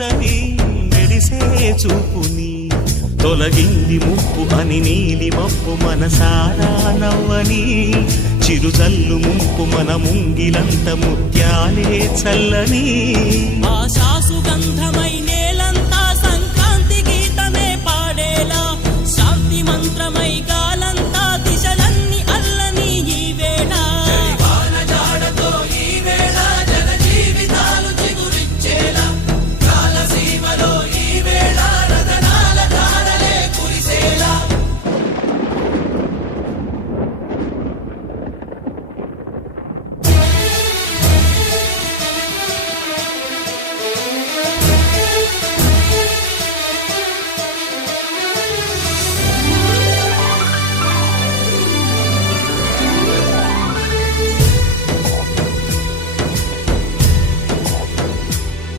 కూర్చని మెరిసే చూపుని తొలగింది ముప్పు అని నీలి మప్పు మనసారా నవ్వని చిరుజల్లు ముంపు మన ముంగిలంత ముత్యాలే చల్లని